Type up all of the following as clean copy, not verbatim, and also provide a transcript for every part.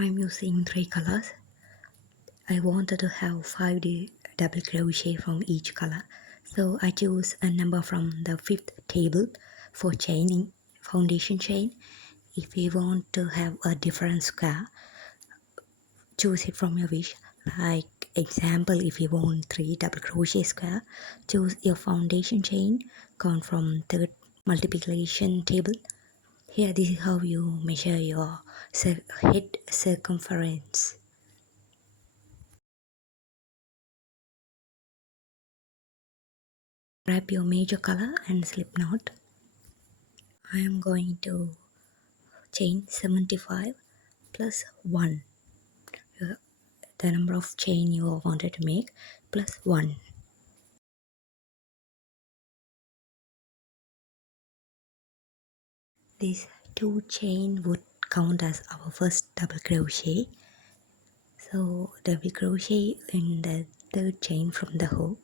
I'm using 3 colors. I wanted to have 5 double crochet from each color, so I choose a number from the 5th table for chaining, foundation chain. If you want to have a different square, choose it from your wish. Like example, if you want 3 double crochet square, choose your foundation chain, count from 3rd multiplication table. Here, this is how you measure your head circumference. Grab your major color and slip knot. I am going to chain 75 plus 1. The number of chain you wanted to make plus 1. These 2 chain would count as our first double crochet. So double crochet in the 3rd chain from the hook.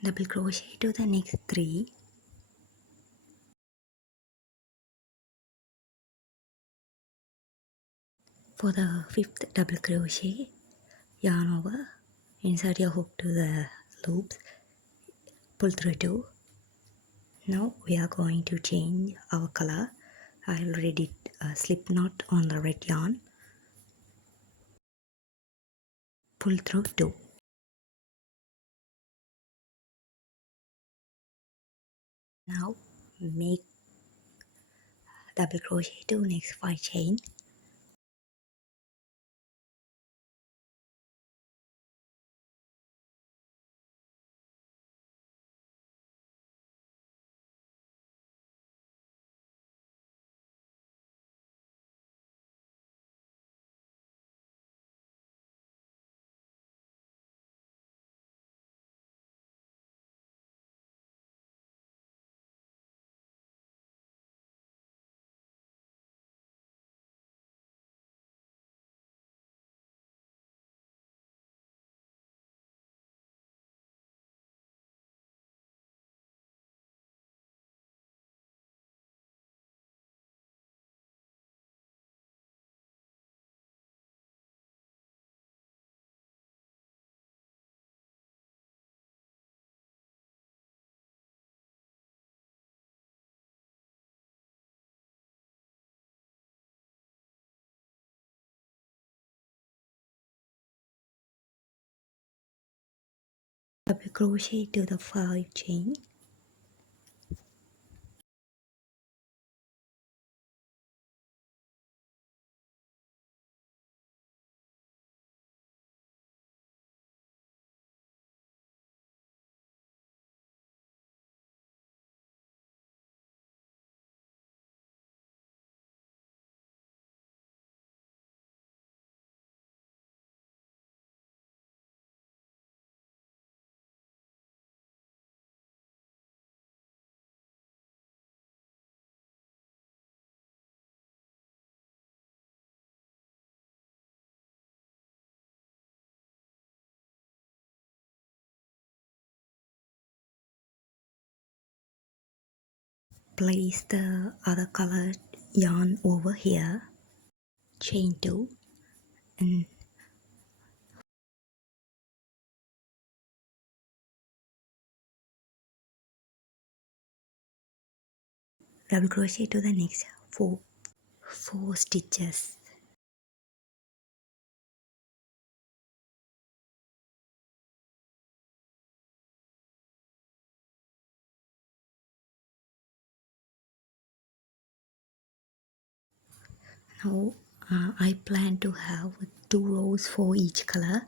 Double crochet to the next 3. For the 5th double crochet, yarn over, insert your hook to the loops, pull through 2. Now we are going to change our color. I already did a slip knot on the red yarn, pull through 2. Now make double crochet to next 5 chain. Double crochet to the 5 chain. Place the other colored yarn over here, chain 2, and double crochet to the next 4 stitches. Now I plan to have 2 rows for each color.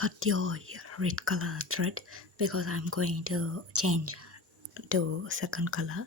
cut your red color thread because I'm going to change to second color.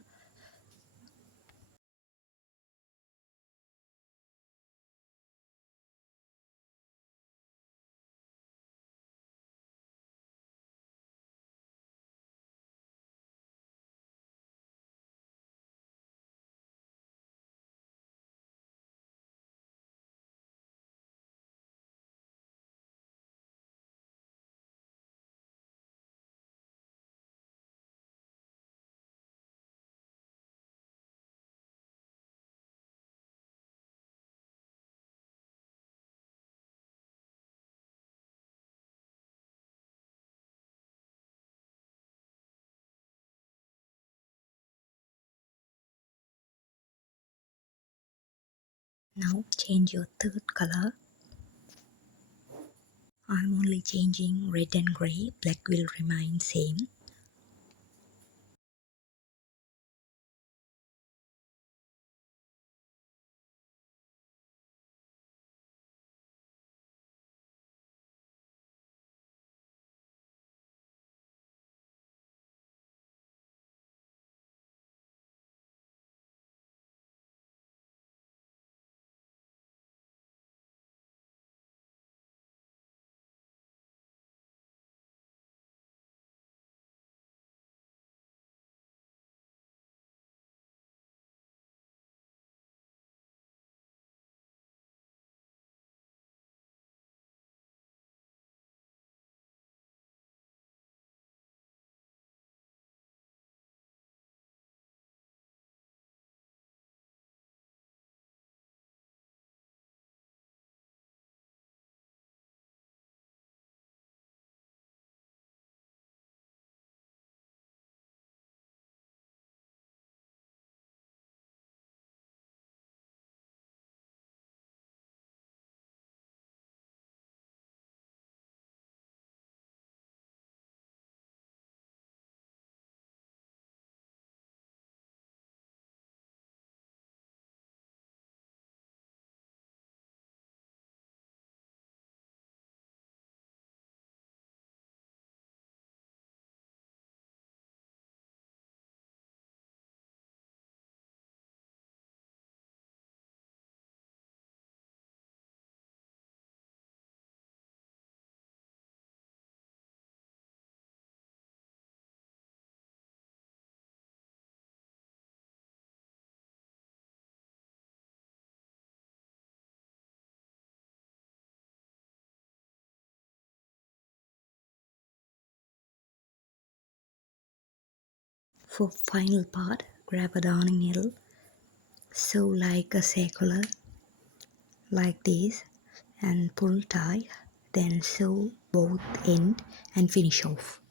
Now change your third color. I'm only changing red and grey, black will remain same. For final part, grab a darning needle, sew like a circular, like this, and pull tight, then sew both end and finish off.